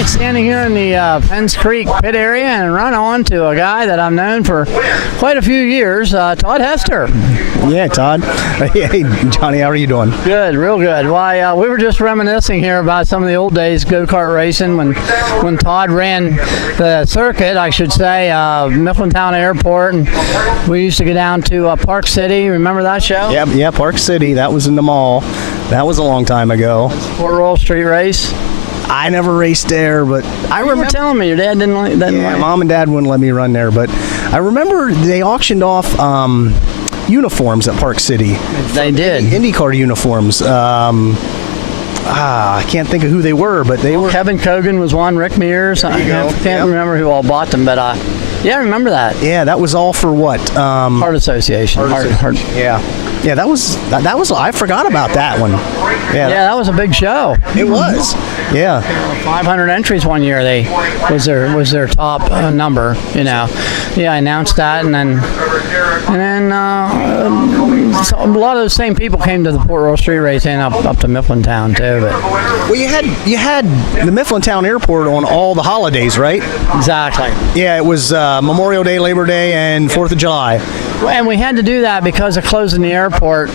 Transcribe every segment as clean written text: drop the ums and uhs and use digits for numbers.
right, standing here in the Penns Creek pit area and run on to a guy that I've known for quite a few years, Todd Hester. Yeah, Todd. Hey, Johnny, how are you doing? Good, real good. Why, we were just reminiscing here about some of the old days go-kart racing when Todd ran the circuit, I should say, Mifflintown Airport, and we used to go down to Park City. Remember that show? Yeah, Park City. That was in the mall. That was a long time ago. Port Royal Street race. I never raced there, but I remember telling me your dad didn't like. Mom and Dad wouldn't let me run there, but I remember they auctioned off uniforms at Park City. They did. IndyCar uniforms. I can't think of who they were, but they were. Kevin Cogan was one. Rick Mears. I can't remember who all bought them, but yeah, I remember that. Yeah, that was all for what? Heart Association. Heart. Yeah, that was. I forgot about that one. Yeah, that was a big show. It was. Yeah. 500 entries one year. Was their top number. You know. Yeah, I announced that, and then so a lot of those same people came to the Port Royal Street race and up to Mifflintown too. But well, you had the Mifflintown Airport on all the holidays, right? Exactly. Yeah, it was Memorial Day, Labor Day, and 4th of July. And we had to do that because of closing the airport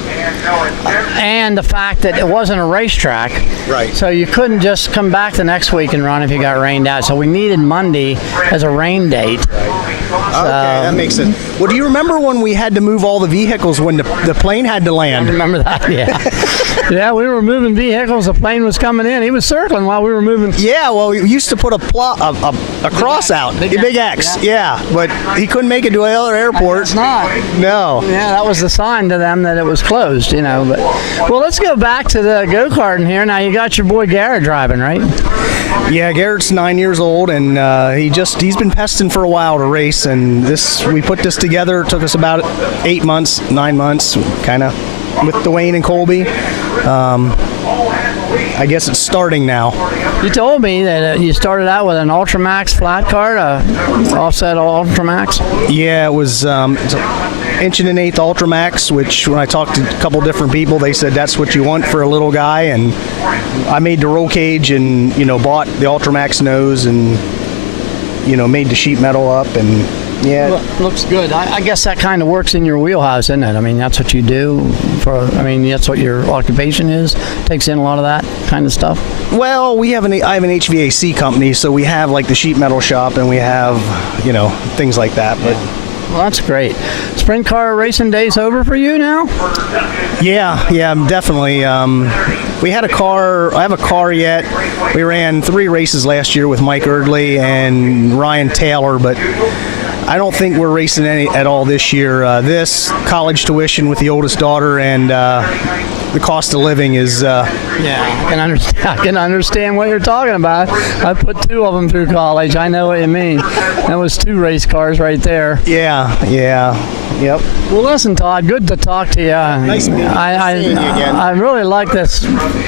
and the fact that it wasn't a racetrack. Right. So you couldn't just come back the next week and run if you got rained out. So we needed Monday as a rain date. Okay, that makes sense. Well, do you remember when we had to move all the vehicles when the plane had to land? I remember that, yeah. Yeah, we were moving vehicles. The plane was coming in. He was circling while we were moving. Yeah, well, we used to put a cross out, a big X. Yeah, but he couldn't make it to another airport. It's not. No. Yeah, that was the sign to them that it was closed, you know. But well, let's go back to the go-karting here. Now, you got your boy Garrett driving, right? Yeah, Garrett's 9 years old, and he's been pesting for a while to race, and we put this together. It took us about 9 months, kind of, with Dwayne and Colby. I guess it's starting now. You told me that you started out with an Ultramax flat kart, offset Ultramax. Yeah, it was it's an 1.1 inch Ultramax, which when I talked to a couple different people, they said that's what you want for a little guy. And I made the roll cage and, bought the Ultramax nose and, made the sheet metal up and, yeah. Looks good. I guess that kind of works in your wheelhouse, isn't it? I mean, that's what you do. That's what your occupation is. Takes in a lot of that kind of stuff. Well, I have an HVAC company, so we have like the sheet metal shop, and we have, things like that. But well, that's great. Sprint car racing days over for you now? Yeah, definitely. We had a car. I have a car yet. We ran 3 races last year with Mike Erdley and Ryan Taylor, but I don't think we're racing any at all this year. This college tuition with the oldest daughter and the cost of living is. Yeah, I can understand what you're talking about. I put 2 of them through college. I know what you mean. That was 2 race cars right there. Yeah. Yep. Well, listen, Todd. Good to talk to you. Nice meeting you again. I really like this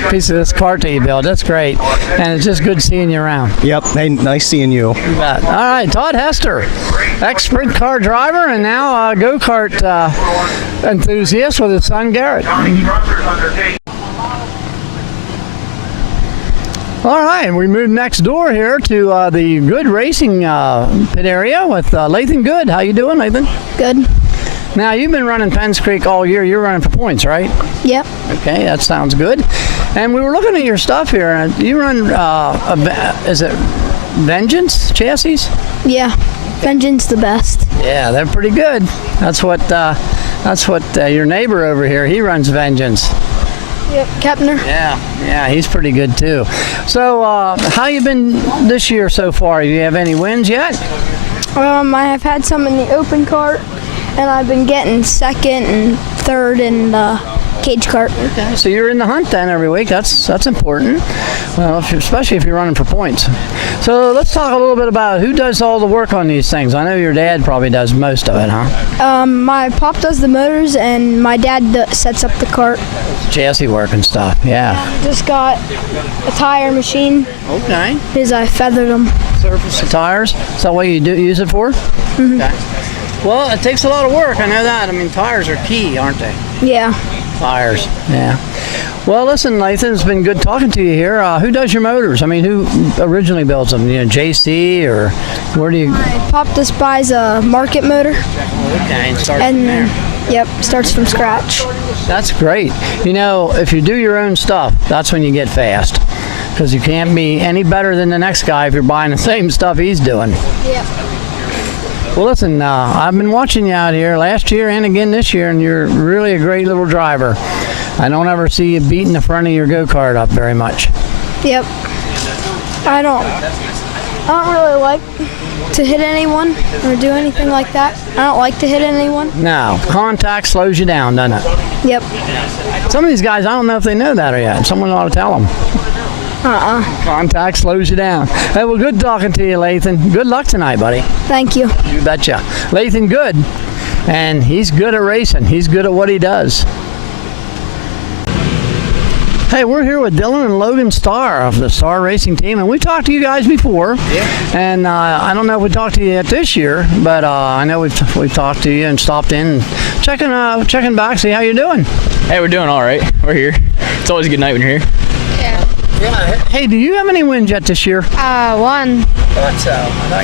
piece of this kart that you built. That's great, and it's just good seeing you around. Yep. Hey, nice seeing you. You bet. All right, Todd Hester, ex-sprint car driver and now go-kart enthusiast with his son Garrett. All right, we moved next door here to the Good Racing pit area with Lathan Good. How you doing, Lathan? Good. Now, you've been running Penns Creek all year. You're running for points, right? Yep. Okay, that sounds good. And we were looking at your stuff here, and you run, is it Vengeance chassis? Yeah, Vengeance the best. Yeah, they're pretty good. That's what your neighbor over here, he runs Vengeance. Yep, Kepner. Yeah, he's pretty good too. So, how you been this year so far? Do you have any wins yet? I have had some in the open cart, and I've been getting 2nd and 3rd in the cage kart. Okay, so you're in the hunt then every week. That's important. Well, especially if you're running for points. So let's talk a little bit about who does all the work on these things. I know your dad probably does most of it, huh? My pop does the motors, and my dad sets up the cart. Chassis work and stuff. Yeah. Just got a tire machine. Okay. Because I feathered them. Surface the tires. Is that what you use it for? Mm-hmm. Okay. Well, it takes a lot of work. I know that. I mean, tires are key, aren't they? Yeah. Tires. Yeah. Well, listen, Nathan, it's been good talking to you here. Who does your motors? I mean, who originally builds them? You know, JC, or where do you? Pop this buys a market motor. Okay, and start from And there. yep, starts from scratch. That's great. You know, if you do your own stuff, that's when you get fast. Because you can't be any better than the next guy if you're buying the same stuff he's doing. Yep. Well, listen, I've been watching you out here last year and again this year, and you're really a great little driver. I don't ever see you beating the front of your go-kart up very much. Yep. I don't really like to hit anyone or do anything like that. I don't like to hit anyone. No, contact slows you down, doesn't it? Yep. Some of these guys, I don't know if they know that or yet. Someone ought to tell them. Contact slows you down. Hey, well, good talking to you, Lathan. Good luck tonight, buddy. Thank you. You betcha. Lathan, good. And he's good at racing. He's good at what he does. Hey, we're here with Dylan and Logan Starr of the Starr Racing team, and we talked to you guys before. Yeah. And I don't know if we talked to you yet this year, but I know we've talked to you and stopped in, checking back, see how you're doing. Hey, we're doing all right. We're here. It's always a good night when you're here. Yeah. Hey, do you have any wins yet this year? Won. Thought so.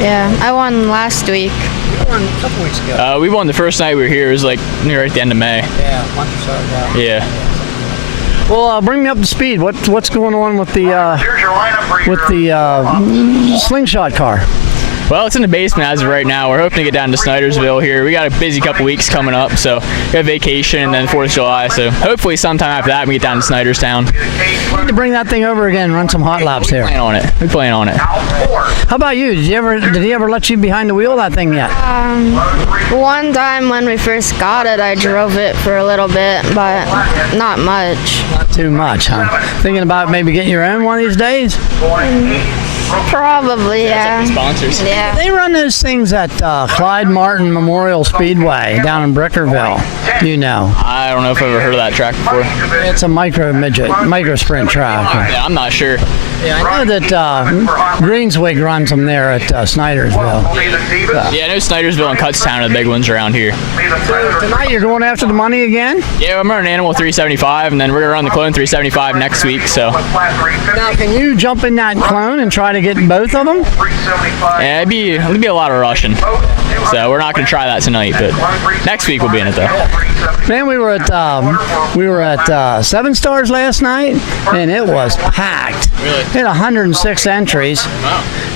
Yeah, I won last week. You won a couple weeks ago. We won the first night we were here. It was like near at the end of May. Yeah, a month or so ago. Yeah. Well, bring me up to speed. What's going on with the slingshot car? Well, it's in the basement as of right now. We're hoping to get down to Snydersville here. We got a busy couple weeks coming up, so we have vacation and then 4th of July. So hopefully sometime after that we get down to Snyderstown. We need to bring that thing over again and run some hot laps here. We plan on it. How about you? Did he ever let you behind the wheel of that thing yet? One time when we first got it, I drove it for a little bit, but not much. Not too much, huh? Thinking about maybe getting your own one of these days? Probably, yeah. Sponsors. Yeah. They run those things at Clyde Martin Memorial Speedway down in Brickerville. You know. I don't know if I've ever heard of that track before. It's a micro sprint track. Yeah, I'm not sure. Yeah, I know that Greenswig runs them there at Snydersville. Yeah, I know Snydersville and Cutstown are the big ones around here. Tonight you're going after the money again? Yeah, I'm running Animal 375, and then we're going to run the Clone 375 next week, so. Now, can you jump in that clone and try to get both of them? Yeah, it'd be a lot of rushing. So we're not going to try that tonight, but next week we'll be in it, though. Man, we were at Seven Stars last night, and it was packed. Really? They had 106 entries,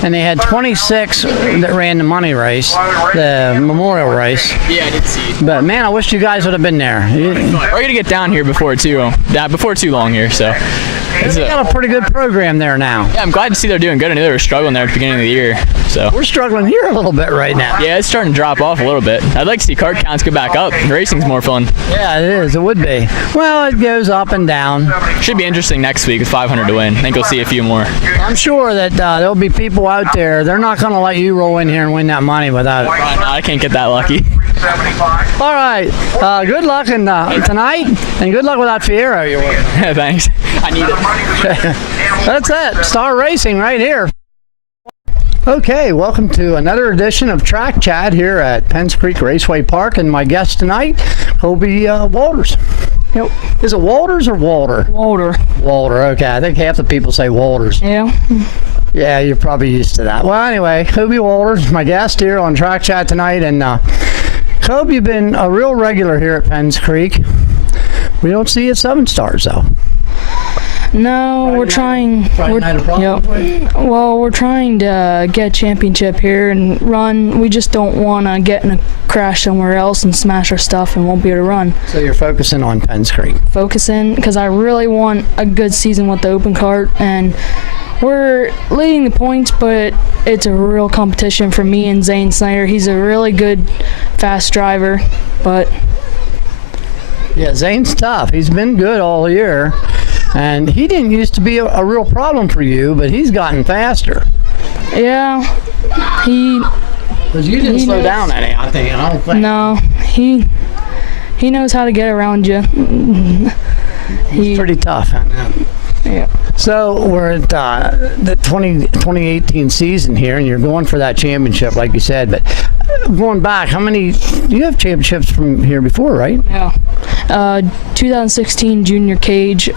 and they had 26 that ran the money race, the memorial race. Yeah, I did see. But man, I wish you guys would have been there. We're going to get down here before too long here, so. They got a pretty good program there now. Yeah, I'm glad to see they're doing good. I knew they were struggling there at the beginning of the year, so. We're struggling here a little bit right now. Yeah, it's starting to drop off a little bit. I'd like to see kart counts go back up. Racing's more fun. Yeah, it is. It would be. Well, it goes up and down. Should be interesting next week with 500 to win. I think we'll see a few more. I'm sure that there'll be people out there. They're not going to let you roll in here and win that money without it. I can't get that lucky. All right. Good luck tonight, and good luck with that Fiero you're with. Thanks. I need it. That's it. Starr Racing right here. Okay, welcome to another edition of Track Chat here at Penns Creek Raceway Park, and my guest tonight, Kobe Walters. Yep. Is it Walters or Walter? Walter. Walter, okay. I think half the people say Walters. Yeah. Yeah, you're probably used to that. Well, anyway, Kobe Walters, my guest here on Track Chat tonight, and Kobe, you've been a real regular here at Penns Creek. We don't see you at Seven Stars, though. No, we're trying. We're trying to get a championship here and run. We just don't want to get in a crash somewhere else and smash our stuff and won't be able to run. So you're focusing on Penns Creek. Focusing because I really want a good season with the open kart, and we're leading the points, but it's a real competition for me and Zane Snyder. He's a really good, fast driver, but. Yeah, Zane's tough. He's been good all year, and he didn't used to be a real problem for you, but he's gotten faster. Yeah, Because you didn't slow down any, I don't think. No, he knows how to get around you. He's pretty tough. I know. Yeah. So we're at the 2018 season here, and you're going for that championship, like you said. But going back, how many, you have championships from here before, right? Yeah. 2016 junior cage. It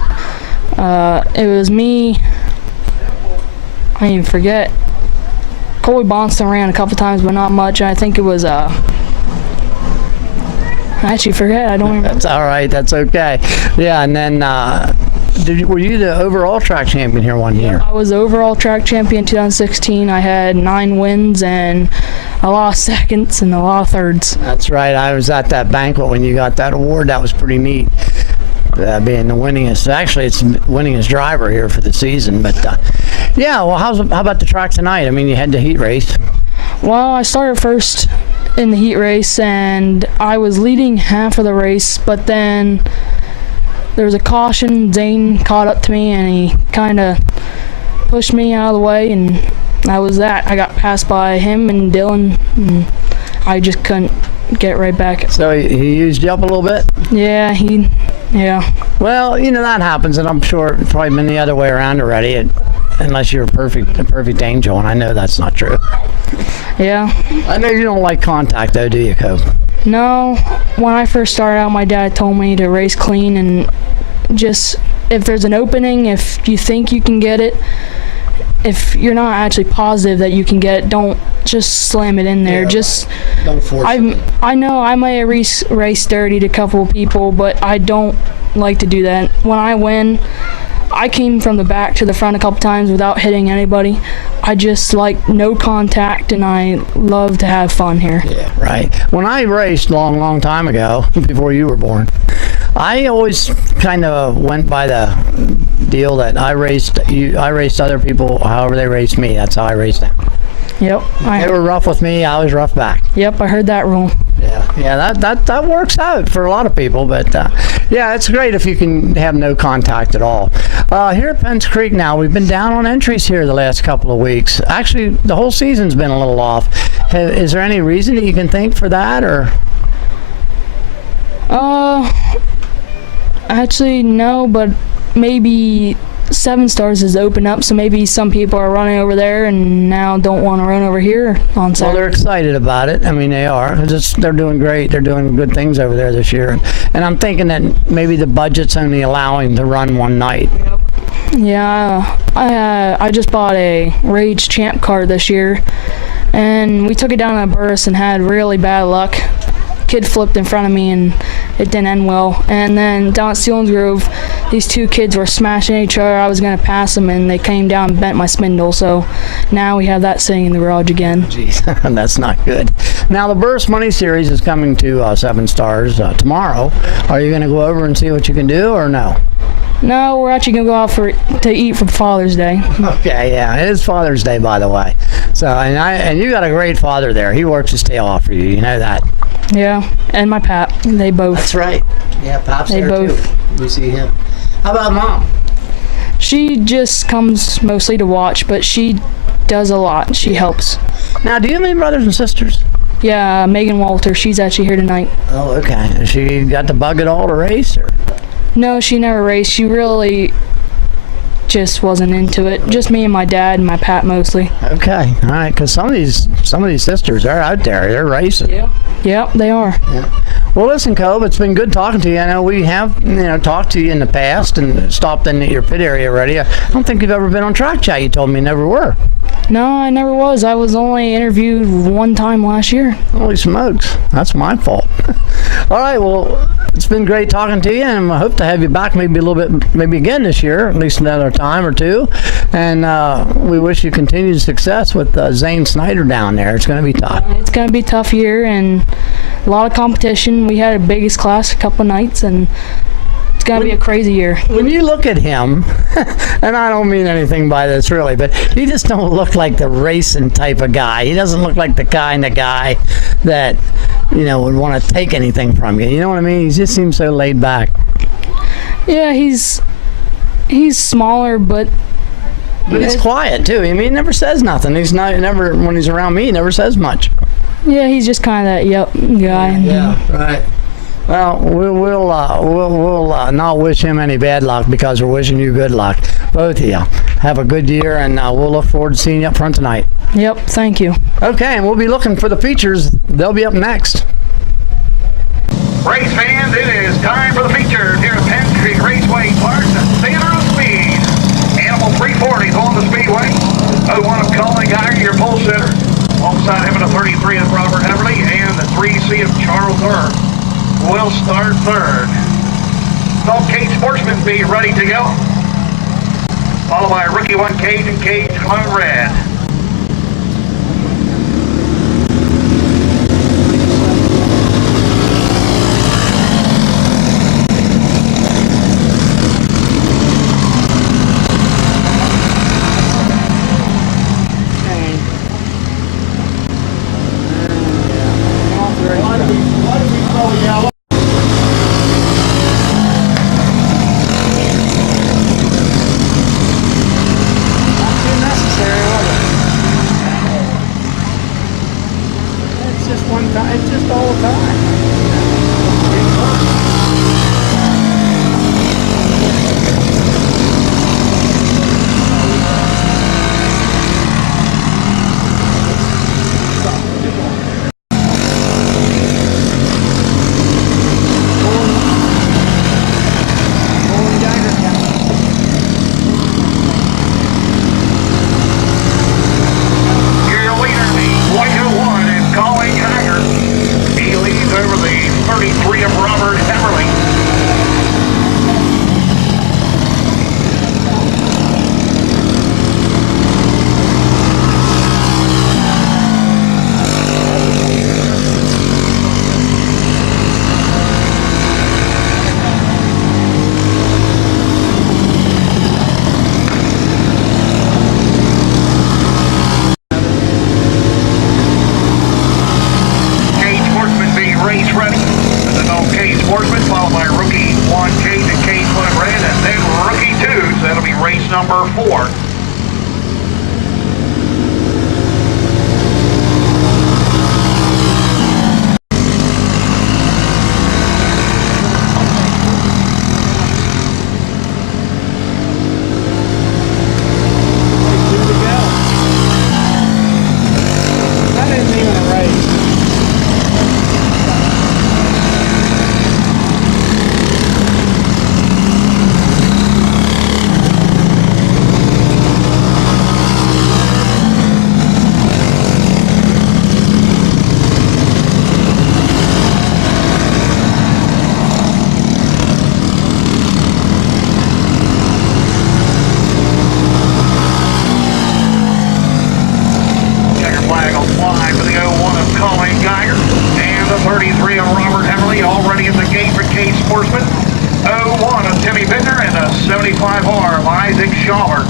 was me. I didn't even forget. Colby Bonston ran a couple times, but not much. I think it was I actually forget. I don't remember. That's all right. That's okay. Yeah, and then were you the overall track champion here one year? I was the overall track champion 2016. I had 9 wins and a lot of seconds and a lot of thirds. That's right. I was at that banquet when you got that award. That was pretty neat. Being the winningest, actually, it's winningest driver here for the season. But yeah, well, how about the track tonight? I mean, you had the heat race. Well, I started first in the heat race, and I was leading half of the race, but then there was a caution. Zane caught up to me, and he kind of pushed me out of the way, and that was that. I got passed by him and Dylan, and I just couldn't get right back. So he used you up a little bit? Yeah, yeah. Well, you know, that happens, and I'm sure it's probably been the other way around already, unless you're a perfect angel, and I know that's not true. Yeah. I know you don't like contact, though, do you, Cope? No. When I first started out, my dad told me to race clean, and just if there's an opening, if you think you can get it, if you're not actually positive that you can get it, don't just slam it in there. Yeah, just don't force it. I know I might have raced dirty to a couple of people, but I don't like to do that. When I win, I came from the back to the front a couple times without hitting anybody. I just like no contact, and I love to have fun here. Yeah, right. When I raced long time ago, before you were born, I always kind of went by the deal that I raced other people however they raced me. That's how I raced them. Yep. They were rough with me, I was rough back. Yep, I heard that rule. Yeah, that works out for a lot of people, but yeah, it's great if you can have no contact at all. Here at Penns Creek now, we've been down on entries here the last couple of weeks. Actually, the whole season's been a little off. Is there any reason that you can think for that, or? Actually, no, but maybe 7 Stars has opened up, so maybe some people are running over there and now don't want to run over here on Saturday. Well, they're excited about it. I mean, they are. They're doing great. They're doing good things over there this year. And I'm thinking that maybe the budget's only allowing to run one night. Yeah, I just bought a Rage Champ car this year, and we took it down to Burris and had really bad luck. Kid flipped in front of me and it didn't end well. And then down at Selinsgrove, these 2 kids were smashing each other. I was going to pass them, and they came down and bent my spindle. So now we have that sitting in the garage again. Jeez, that's not good. Now the Burris Money Series is coming to 7 Stars tomorrow. Are you going to go over and see what you can do, or no? No, we're actually going to go out to eat for Father's Day. Okay, yeah, it is Father's Day, by the way. So, and you got a great father there. He works his tail off for you. You know that. Yeah, and my Pap. They both. That's right. Yeah, Pap's they there both. too. We see him. How about Mom? She just comes mostly to watch, but she does a lot. She helps. Now, do you have any brothers and sisters? Yeah, Megan Walter. She's actually here tonight. Oh, okay. Has she got the bug at all to race, or? No, she never raced. She really just wasn't into it. Just me and my dad and my Pat mostly. Okay, all right. Because some of these sisters are out there. They're racing. Yeah, they are. Yeah. Well, listen, Cove, it's been good talking to you. I know we have, talked to you in the past and stopped in at your pit area already. I don't think you've ever been on Track Chat. You told me you never were. No, I never was. I was only interviewed one time last year. Holy smokes. That's my fault. All right, well, it's been great talking to you, and I hope to have you back maybe again this year, at least another time or two. And we wish you continued success with Zane Snyder down there. It's going to be tough. It's going to be a tough year and a lot of competition. We had a biggest class a couple nights, and it's going to be a crazy year. When you look at him, and I don't mean anything by this really, but he just don't look like the racing type of guy. He doesn't look like the kind of guy that, would want to take anything from you. You know what I mean? He just seems so laid back. Yeah, he's smaller, but he's quiet too. I mean, he never says nothing. He's never when he's around me, he never says much. Yeah, he's just kind of that guy. Yeah, right. Well, we'll not wish him any bad luck because we're wishing you good luck. Both of you. Have a good year, and we'll look forward to seeing you up front tonight. Yep, thank you. Okay, and we'll be looking for the features. They'll be up next. Race fans, it is time for the feature here at Penn Creek Raceway Park, the theater of speed. Animal 340 is on the speedway. 01 of Colin, Geiger, your pole sitter. Alongside him in the 33 of Robert Everly and the 3C of Charles Durr. Will start third. All Cage Sportsman be ready to go. Followed by Rookie 1 Cage and Cage Clone Red. It's just all the time. Your leader, the white 01 is Colin Geiger. He leads over the 33 of Robert Everly. Cage Sportsman be race ready. And then on Cage Sportsman, followed by Rookie 1 Cage and Cage Clone Red, and then Rookie 2. So that'll be race number 4. That isn't even a race. Checker flag will fly for the 01 of Colin Geiger and the 33 of Robert Everly, already at the gate for Cage Sportsman. 01 of Timmy Bittner and the 75R of Isaac Schauber.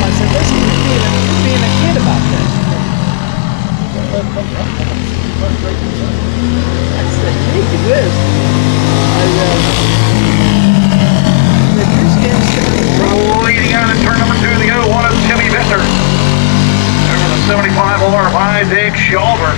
I said, listen, you're being a kid about this. I said, gee whiz. Leading out in turn number 2, the 01 of Timmy Bittner. Over the 75R of Isaac Schauber.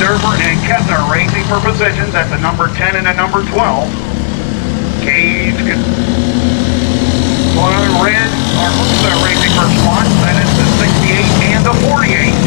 Trevor and Kepner racing for positions at the number 10 and the number 12. Cage Colin red are also racing for spots. That is the 68 and the 48.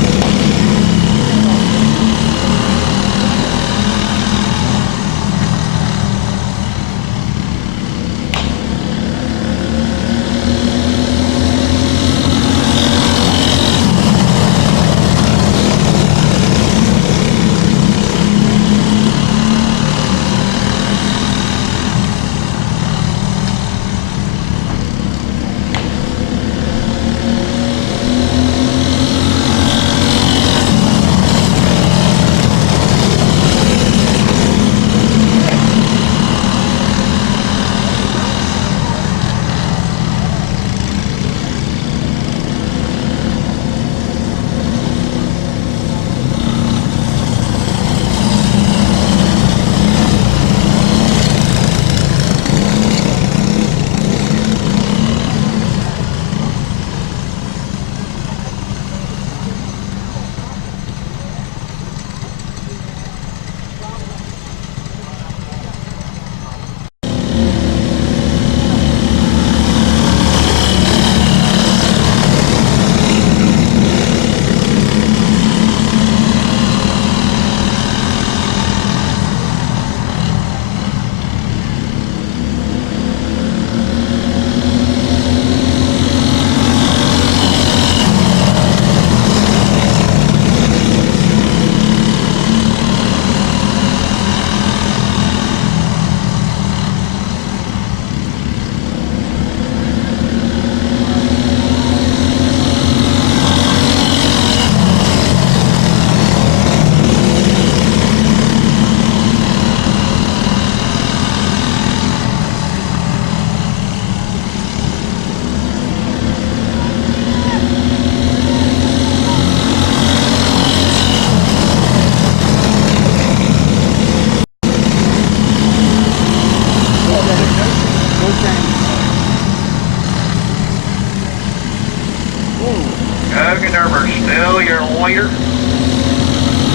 Longenecker still your leader.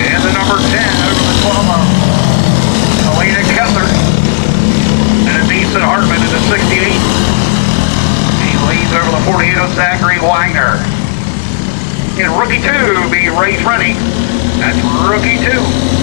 And the number 10 over the 12 of Kepner. And a decent Hartman in the 68. He leads over the 48 of Zachary Wagner. In rookie 2, be race ready. That's rookie 2.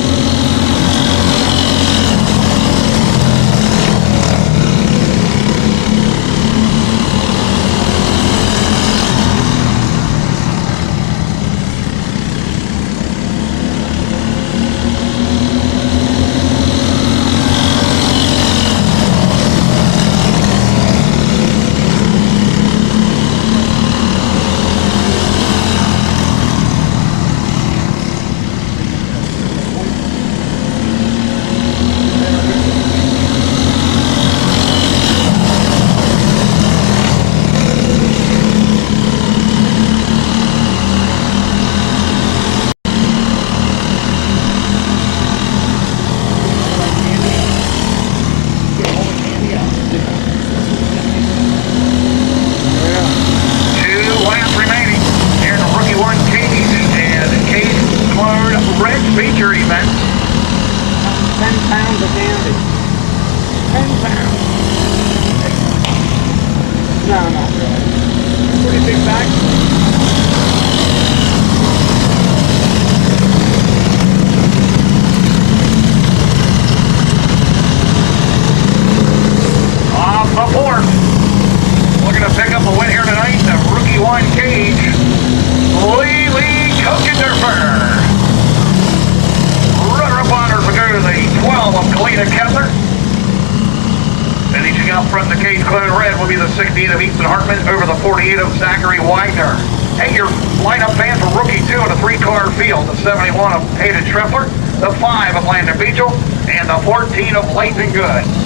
Zachary Wagner. Hey, your lineup fans for rookie 2 in a 3-car field. The 71 of Trevor, the 5 of Beachel, and the 14 of Leighton Good.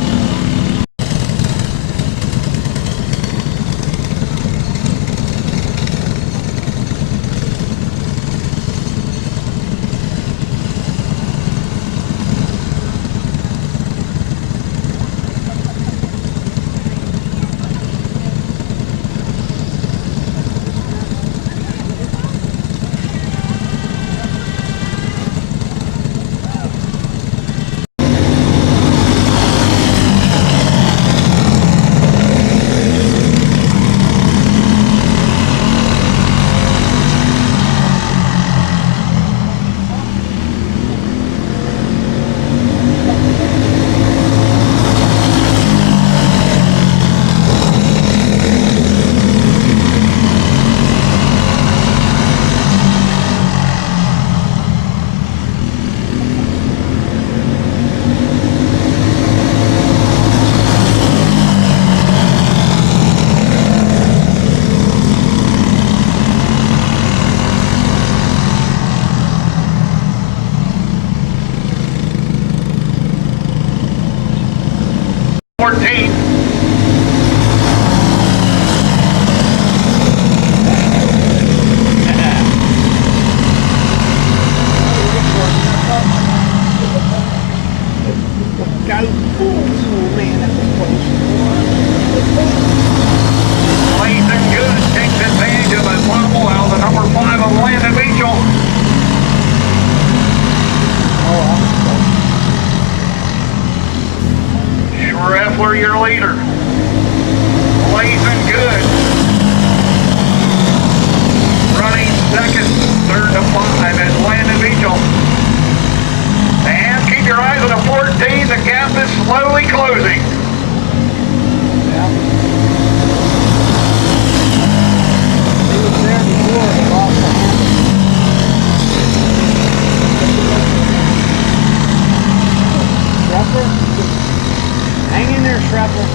blazing good. Running second, third to 5 is Landon Beachel. And keep your eyes on the 14. The gap is slowly closing. Hang in there, Trevor.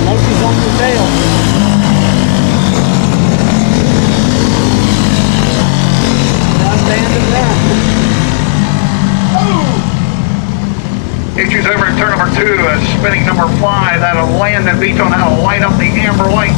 Smokey's on your tail. Issues over at turn number 2 as spinning number 5. That'll land and Beachel now light up the amber lights.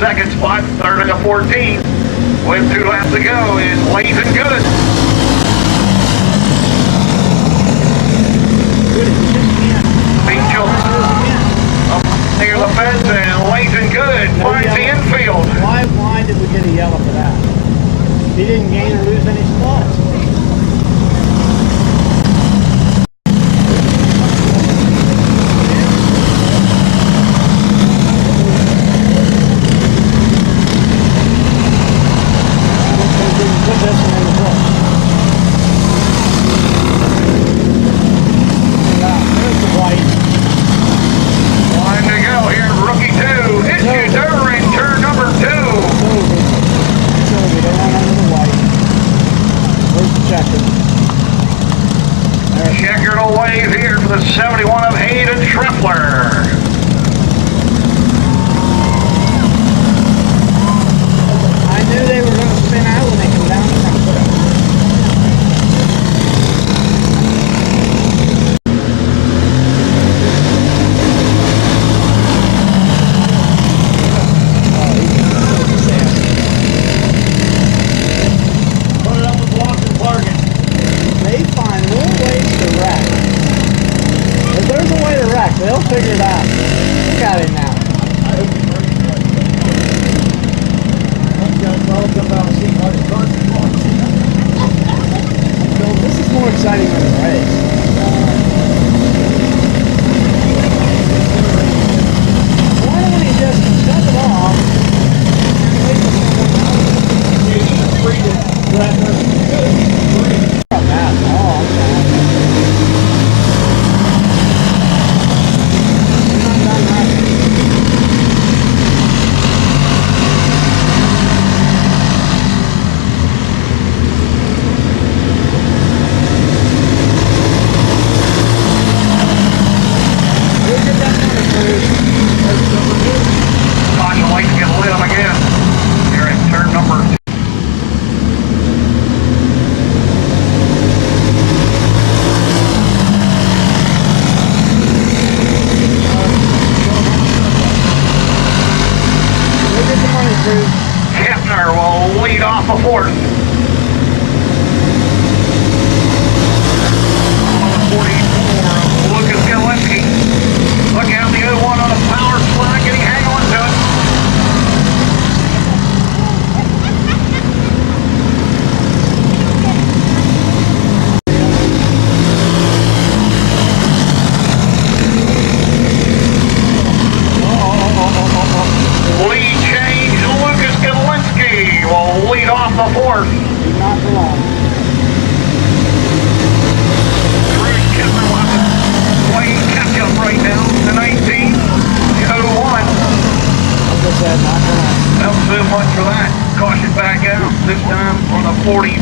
Second spot, third and the 14. With 2 laps to go is blazing good. Beachel up near the fence and blazing good. Finds the infield. Why did we get a yellow for that? He didn't gain or lose any spots. Checkered away here for the 71 of Trevor. I knew they were going to spin out when they come down the front foot. Put it on the block and park it. They find more ways to wreck. If there's a way to wreck, they'll figure it out. Look at it now. This is more exciting than the race. Why don't we just shut it off and wait for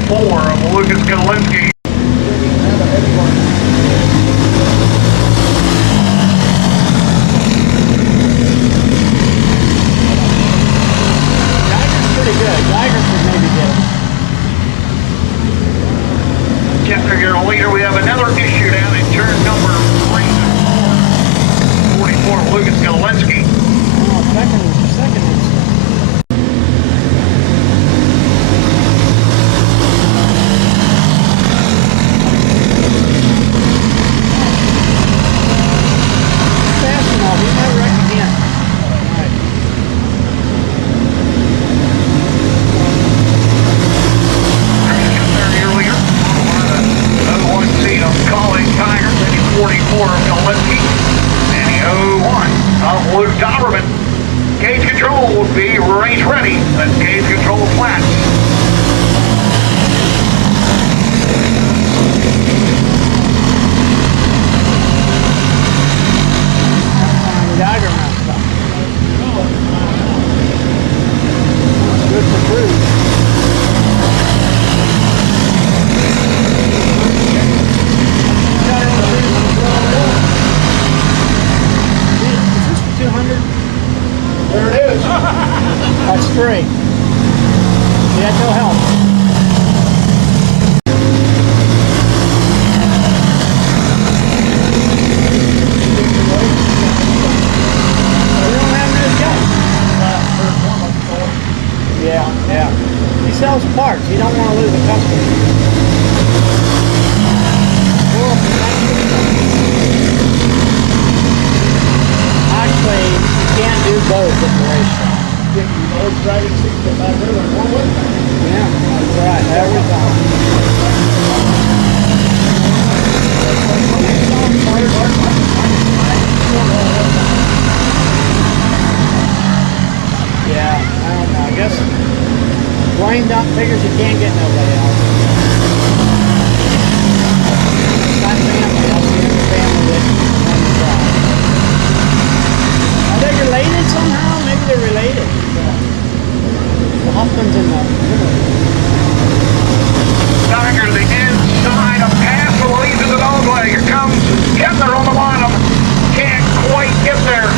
44 of Lucas Glinski. Pretty good. Geiger could maybe get him. Kepner, your leader. We have another issue down in turn number 3 and 4. 44 Lucas Glinski. Oh, second is. Fast enough. He might wreck again. All right. Colin, Geiger, 44 of Glinski, and the 01 of Luke Dauberman. Gauge control will be race ready. That's gauge control flats. Geiger messed up. Good for Kruz. There it is. That's 3. Yeah, no help. We don't have this guy. Yeah. He sells parts. He don't want to lose a customer. Actually, you can't do both at the racetrack. Yeah, that's right. Every time. Yeah, I don't know. I guess Blaine Dump figures he can't get nobody else. That family, that's the only family that runs the drive. Are they related somehow? Maybe they're related. The Huffmans and the Geiger, the inside of pass the lead to the dog leg. Here comes Kepner on the bottom. Can't quite get there.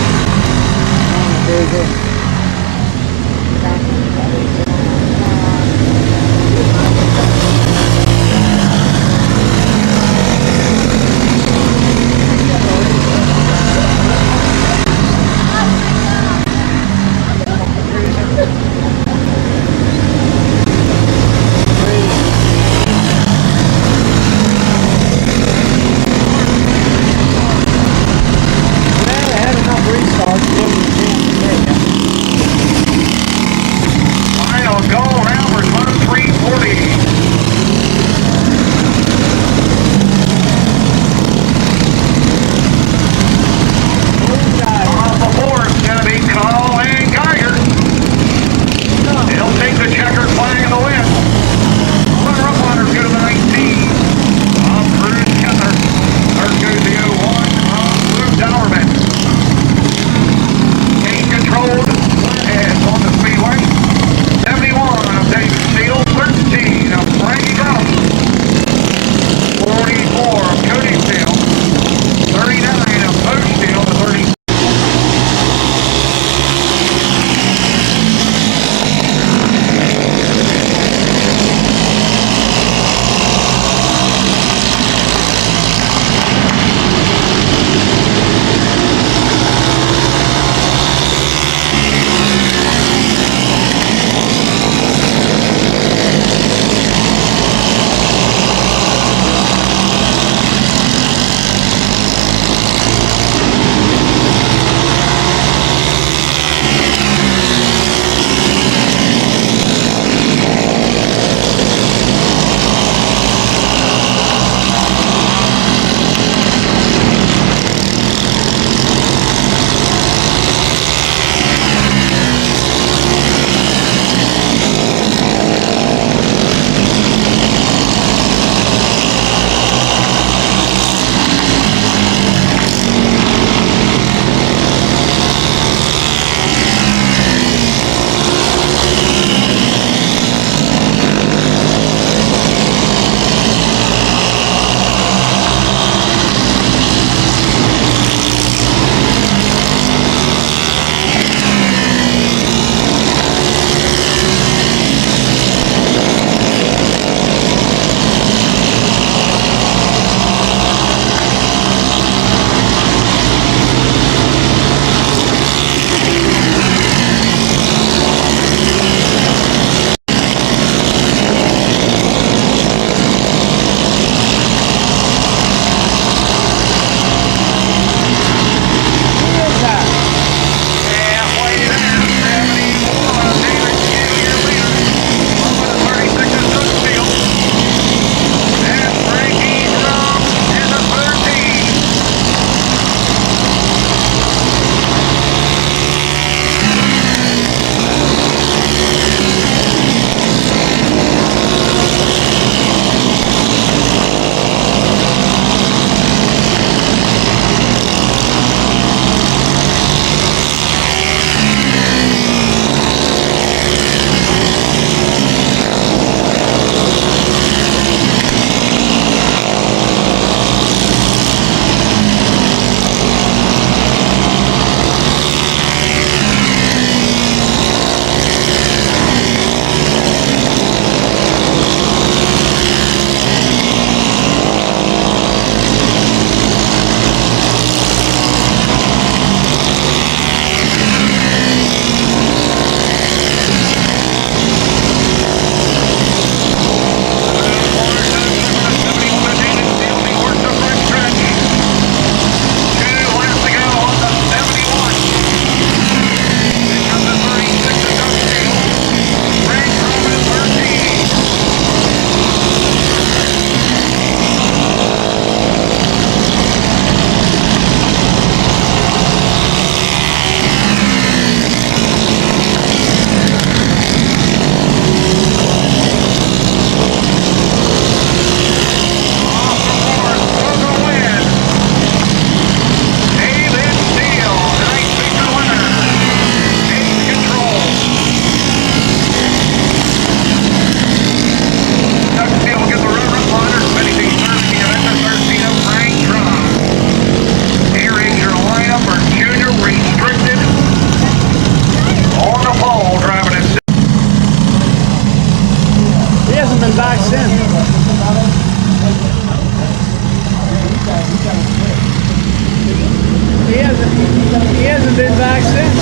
haven't been back since.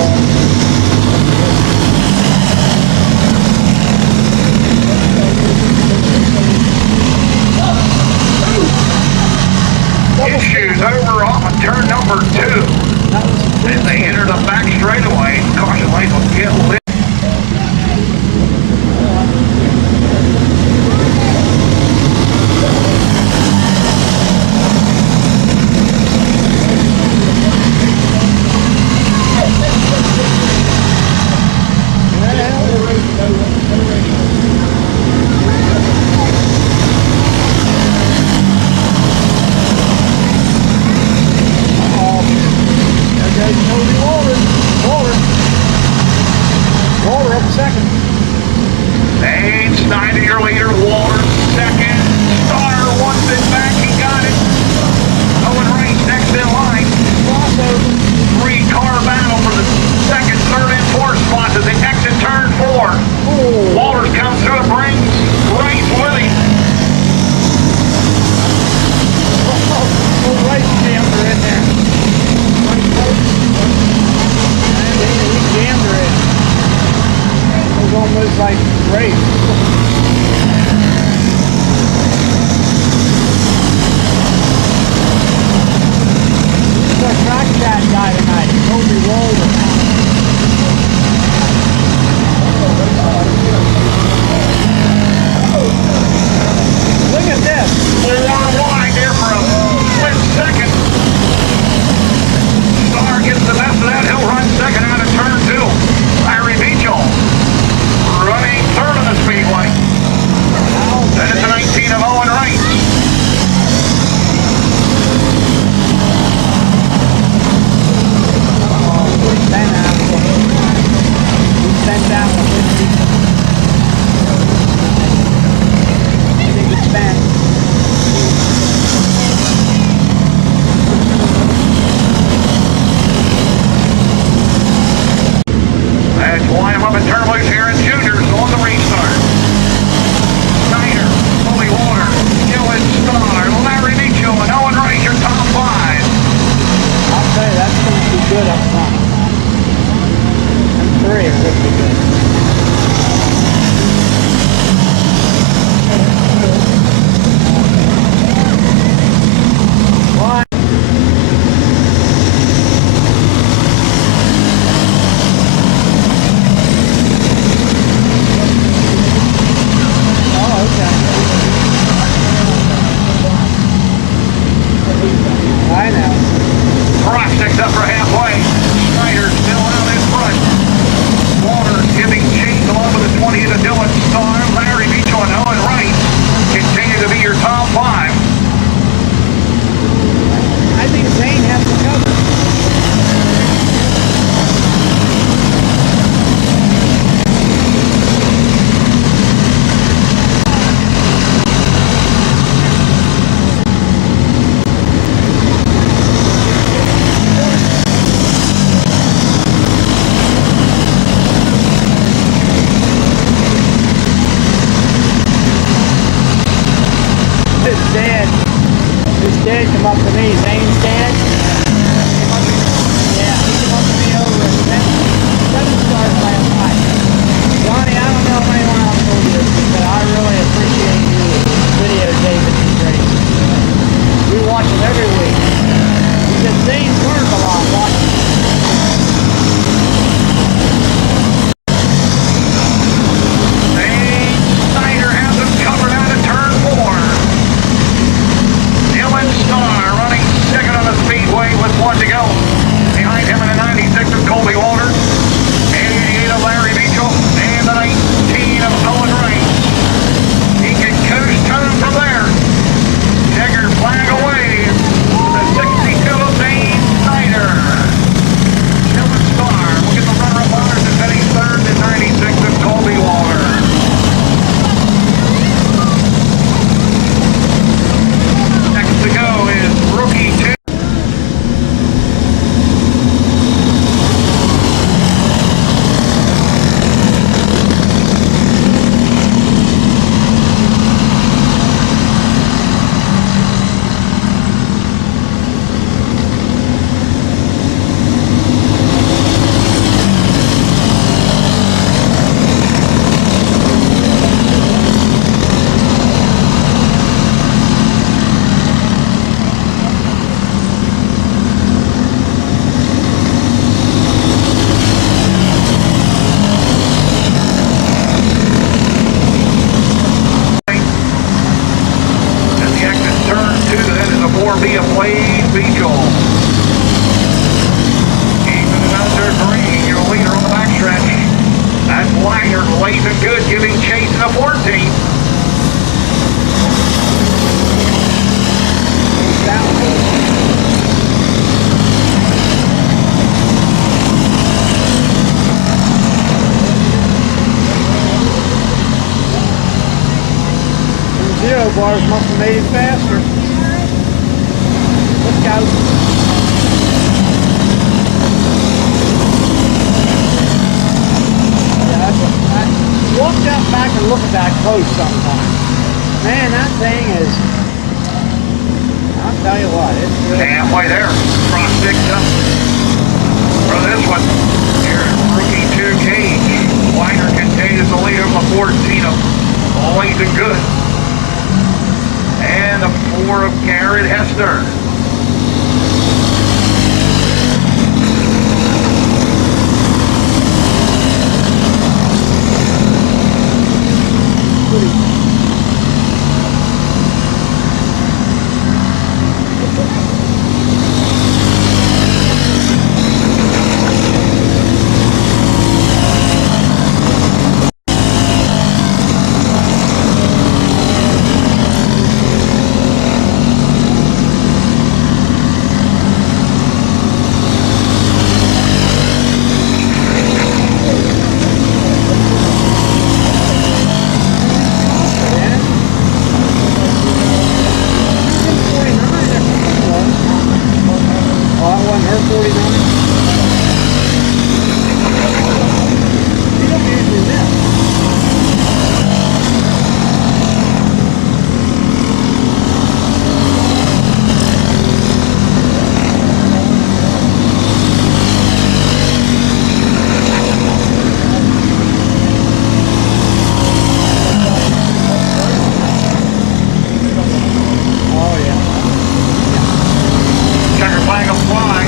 Issues over off of turn number 2. As they enter the back straightaway, caution lights will get lit. Snyder, your leader, Walter, second. Star wants it back, he got it. Owen Range next in line. Three-car battle for the second, third, and fourth spots as they exit turn 4. Walters comes through and brings Rice with him. Rice jammed her in there. He jammed her in. It was almost like race. Track that guy tonight, Cody Roller. Look at this. They're on wide there for a split second. Star gets the best of that. He'll run second out of turn 2. Larry Beachel running third on the speedway. Then it's a 19 of Owen Wright. Let's wind them up in turbos here in juniors on the restart. Snyder, Fully Water, Gillen, Star, Larry Beachel, and Owen Wright, your top 5. I'll tell you, that's going to be good up front. And 3 are going to be good. I know. Prospects up for halfway. Snyder still out in front. Walters giving chase along with the 20 to Dylan Star. Larry Beachel and Owen Wright continue to be your top 5. I think Zane has to cover. His dad come up to me, Zane's dad. Yeah, he came up to me over at 7 stars last night. Johnny, I don't know if anyone else told you this, but I really appreciate you videotaping these races. We watch them every week. Because Zane's learned a lot watching. Snyder has him covered out of turn 4. Dylan Star running second on the speedway with 1 to go. Behind him in the 96 of Colby Walter, 88 of Larry Beachel, and the 19 of Owen Wright. He can coast turn from there. Geiger flag away. The 62 of Zane Snyder. Dylan Star will get the runner-up honors at Penny third and 96 of Colby Walter. Next to go is rookie 2. cars must have made it faster. Let's go. Yeah, walk out back and look at that close sometime. Man, that thing is, I'll tell you what, it's really Halfway there. Cross picked up for this one. Here, rookie 2 Cage. Weiner continues to lead over the 14 of Layton Good. And the 4 of Garrett Hester. Checker flag applied.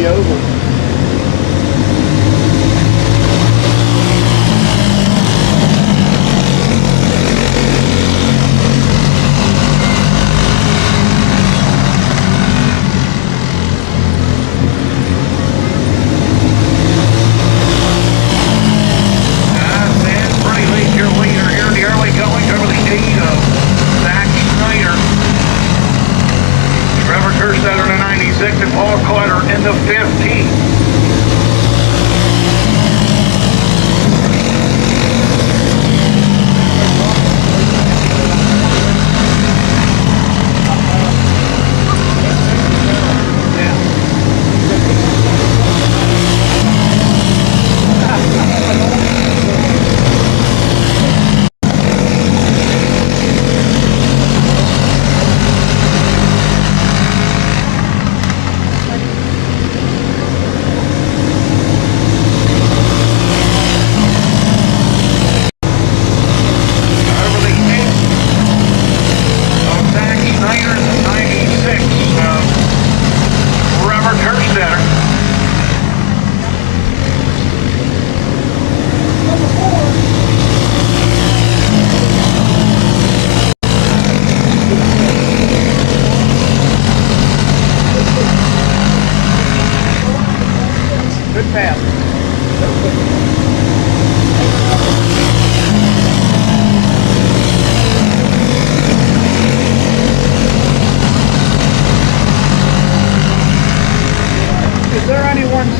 the oval. Trevor Schutt in 96 and Paul Carter in the 15.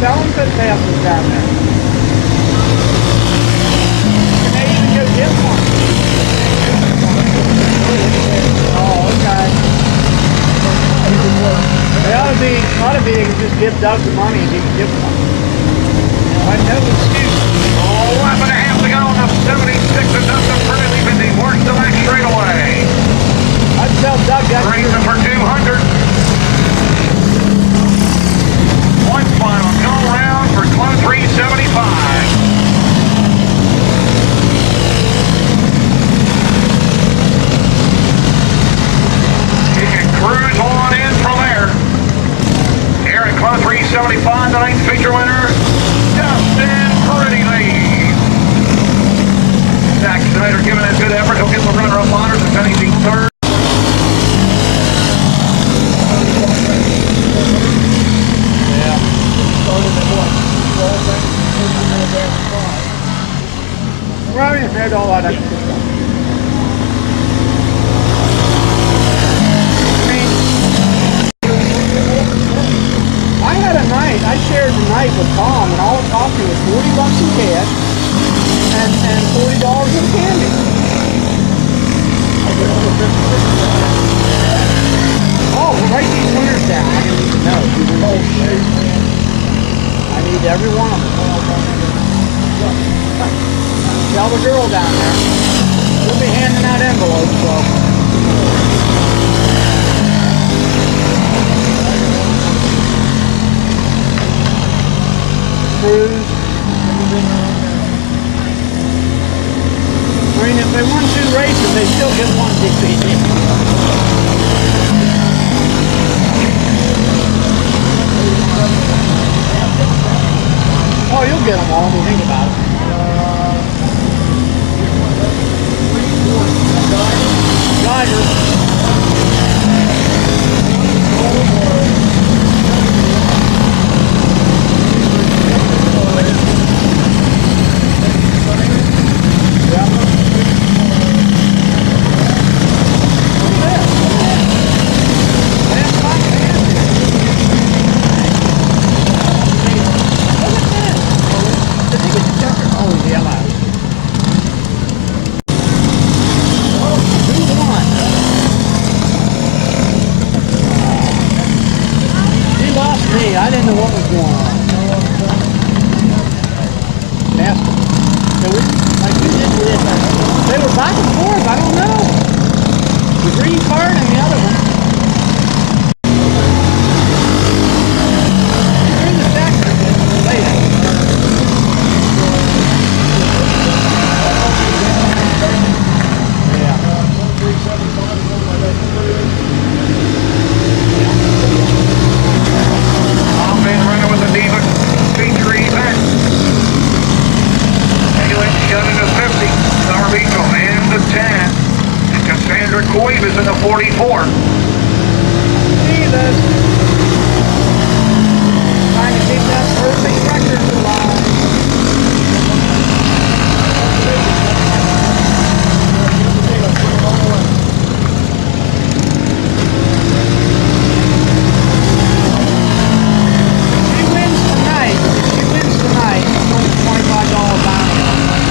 Selling foot passes down there. Can they even go get one? Oh, okay. They ought to be, they can just give Doug the money and he can give one. I know excuse. Oh, lap and a half to go on the 76 and Dustin Pretty busy. Works the back straight away. I'd tell Doug that. Racing for 200. One final go round for Club 375. He can cruise on in from there. Here at Club 375, the ninth feature winner, Dustin Pretty lead. Zach Snyder giving a good effort. He'll get the runner-up honors and finishing third. Right in there, all that extra stuff. I had a night, I shared the night with Tom, and all it cost me was $40 in cash and $40 in candy. Oh, we'll write these winners down. I didn't even know. I need every one of them. Tell the girl down there. We'll be handing out envelopes, so. Kruz. I mean, if they won 2 races, they still get 1 DVD. Oh, you'll get them all if you think about it. Geiger. I didn't know what was going on. Master. Like you did with it. They were back and forth, I don't know. The green card and the other one. You're in the sector later. Running with 34. Jesus. Trying to keep that perfect record alive. She wins tonight. I'm putting a $25 bounty on her.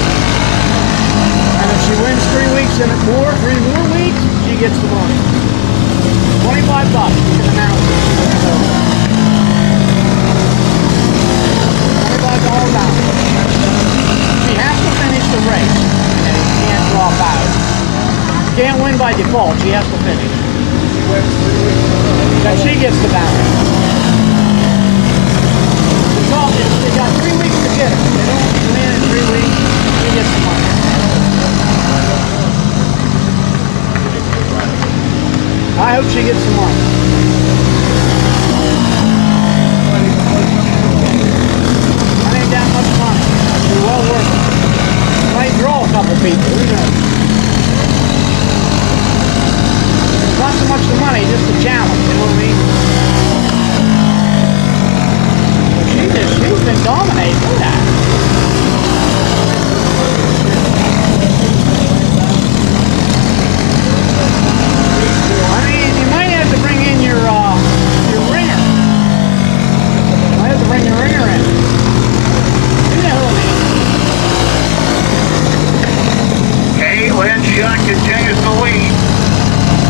And if she wins 3 weeks in it more, 3 more weeks, she gets the money. $25 you can announce it. So, $25 bounty. She has to finish the race and she can't drop out. She can't win by default, she has to finish. Then she gets the bounty. They got 3 weeks to get her. If they don't win in 3 weeks, she gets the money. I hope she gets some money. That ain't that much money. It's well worth it. Might draw a couple people, who knows? It's not so much the money, just the challenge, you know what I mean? She's been dominating, look at that. I mean, you might have to bring in your ringer. You might have to bring your ringer in. You know what I mean? Catelynn Schutt continues to lead.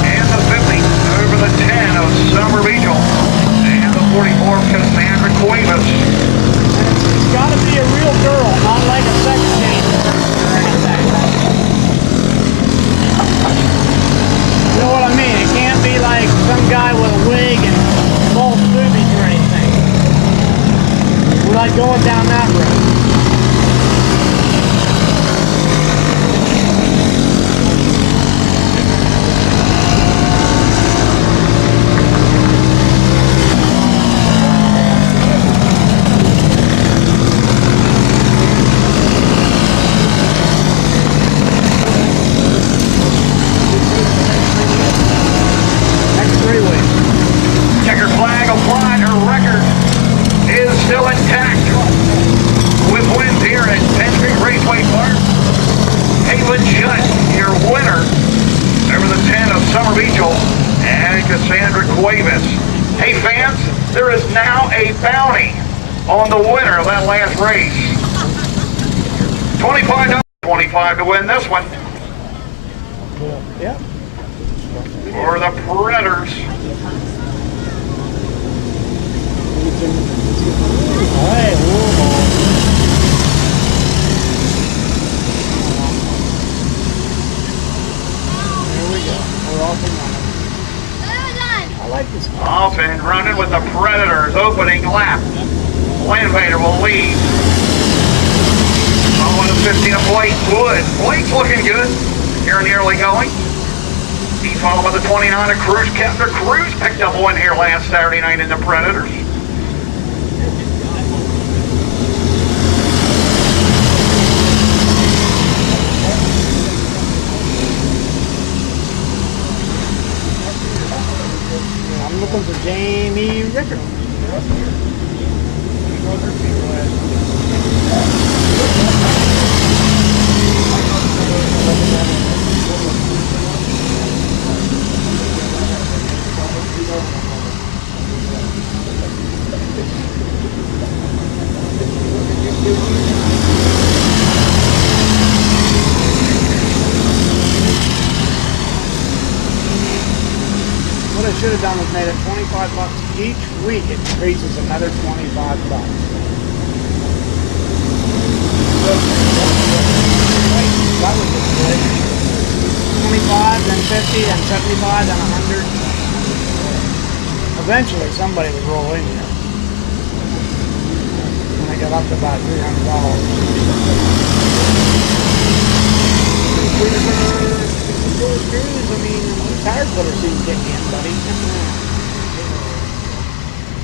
And the 50 over the 10 of Summer Beachel. And the 44 of Cassandra Cuevas. It's got to be a real girl, not like a sex change or anything. You know what I mean? It can't be like some guy with a wig and false boobies or anything. We're not going down that road. Checker flag applied. Her record is still intact. With wins here at 10th Street Raceway Park. Catelynn Schutt, your winner over the 10 of Summer Beachel and Cassandra Cuevas. Hey fans, there is now a bounty on the winner of that last race. $25, $25 to win this one. Yeah. For the Predators. Hey, here we go. We're off and running. I like this one. Off and running with the Predators. Opening lap. Landvater will lead. Following the 15 of Blake Wood. Blake's looking good here in the early going. He's followed by the 29 of Kruz. Kepner. Kruz picked up one here last Saturday night in the Predators. I'm looking for Jamie Rickard. What I should have done was made it $25 each week. It increases another $25. That was just good. 25, then 50, then 75, then 100. Eventually, somebody would roll in here. When I got up to about $300. Screws, I mean, tire footer seemed to kick in, buddy.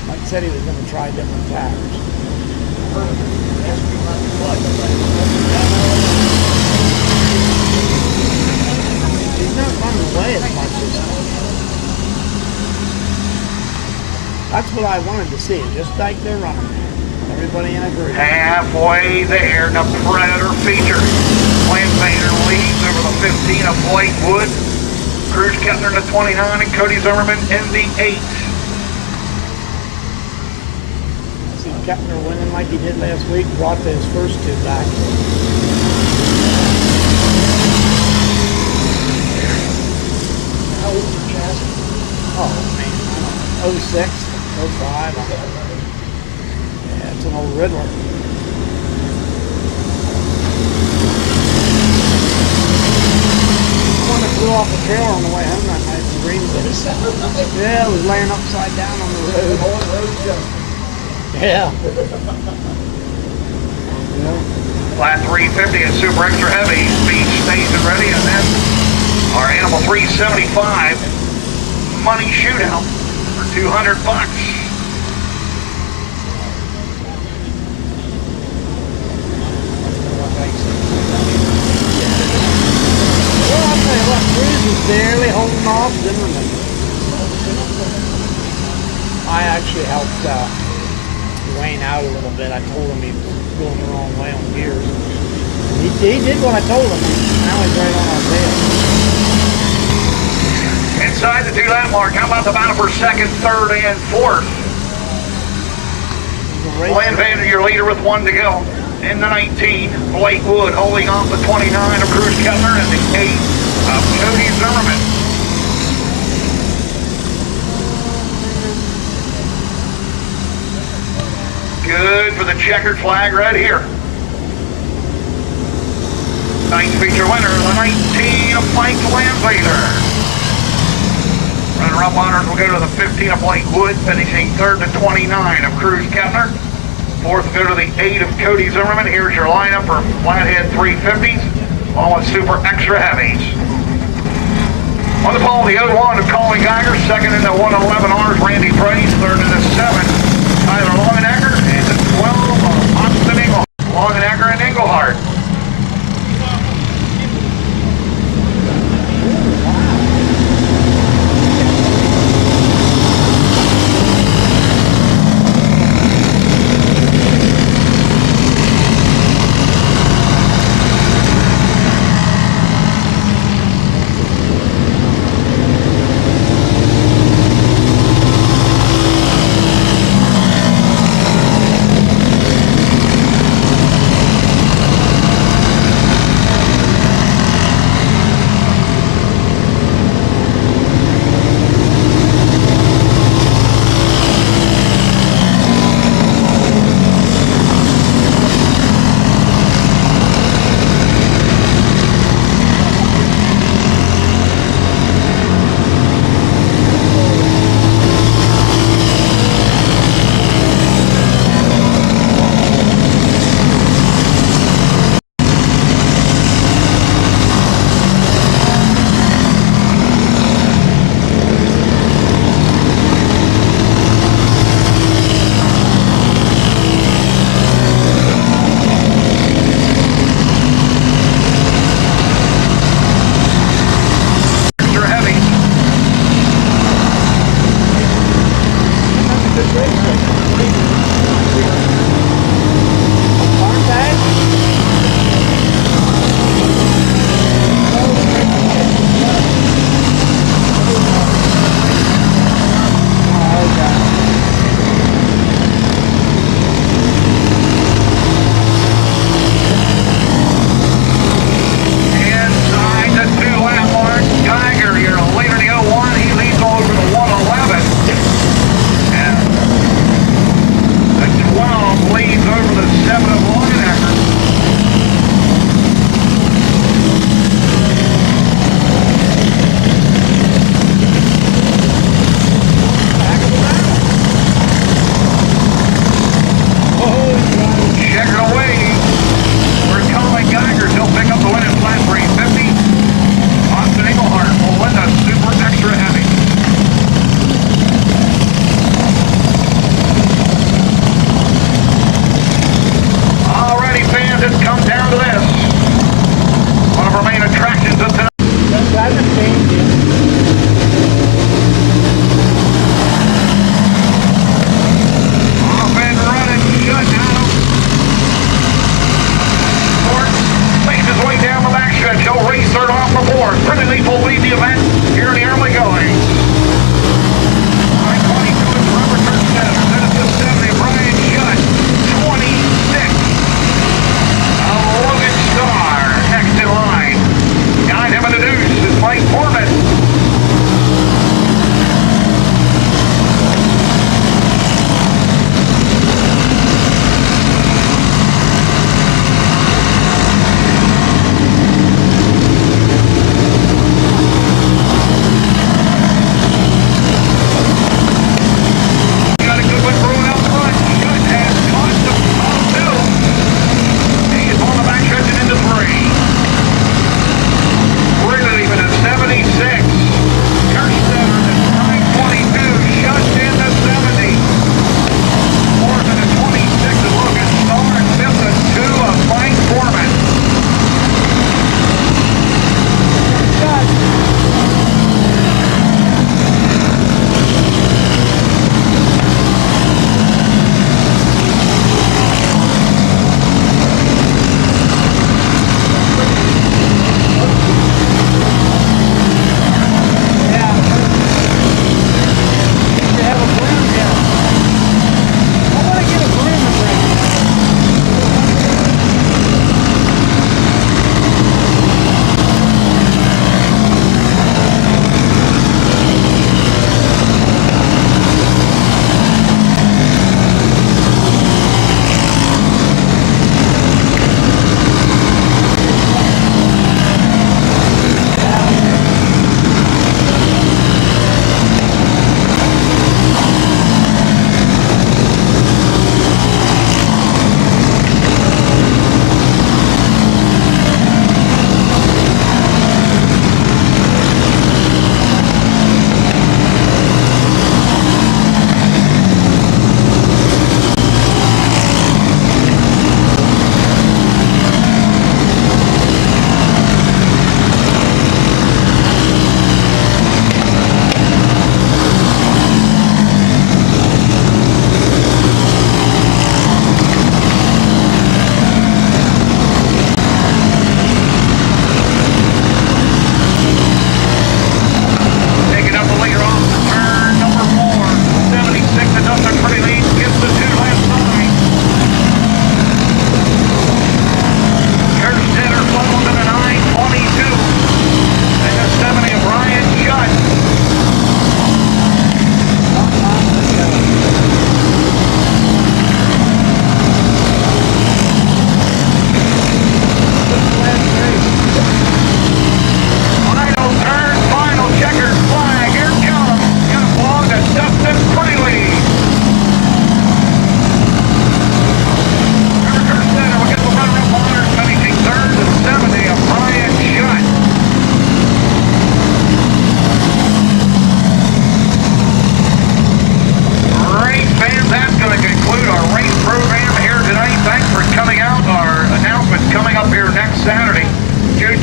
Mike said he was going to try different tires. He's not running away as much as what I wanted to see, just like they're running. Everybody in a group. Halfway there, the Predator feature. Landvater leads over the 15 of Blake Wood. Kruz, Kepner in the 29 and Cody Zimmerman in the 8. See Kepner winning like he did last week, brought those first two back. How old is the chassis? Oh man, 06, 05. Yeah, it's an old Riddler. One that flew off the trailer on the way home that night from Greenville. Yeah, it was laying upside down on the road. Yeah. Flat 350 and super extra heavy. Speed stays and ready, and then our Animal 375 money shootout for $200. Well, I'll tell you what, Kruz is barely holding off Zimmerman. I actually helped Wayne out a little bit. I told him he was going the wrong way on gears. He did what I told him. Now he's right on our tail. Inside the 2-lap mark, how about the battle for second, third, and fourth? Landvater, your leader with 1 to go. In the 19, Blake Wood holding off the 29 of Kruz, Kepner, and the 8 of Cody Zimmerman. Good for the checkered flag right here. Ninth feature winner, the 19 of Mike Landvater. Runner-up honors will go to the 15 of Blake Wood, finishing third to 29 of Kruz, Kepner. Fourth will go to the 8 of Cody Zimmerman. Here's your lineup for flathead 350s, along with super extra heavies. On the pole, the 01 of Colin Geiger. Second in the 111 honors, Randy Price. Third in the 7, Tyler Longenecker. And the 12 of Austin Englehart. Longenecker and Englehart.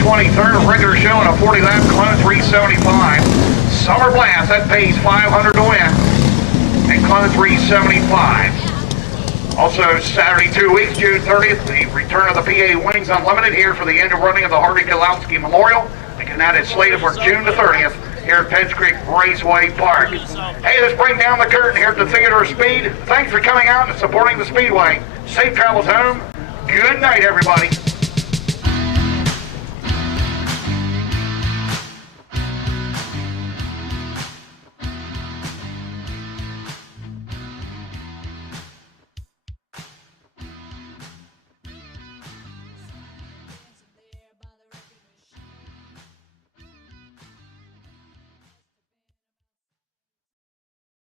23rd, regular show in a 40 lap, Clone 375. Summer Blast, that pays $500 to win. And Clone 375. Also, Saturday 2 weeks, June 30th, the return of the PA Wings Unlimited here for the end of running of the Harvey Kalowski Memorial. Again, that is slated for June the 30th here at Penns Creek Raceway Park. Hey, let's bring down the curtain here at the Theater of Speed. Thanks for coming out and supporting the Speedway. Safe travels home. Good night, everybody.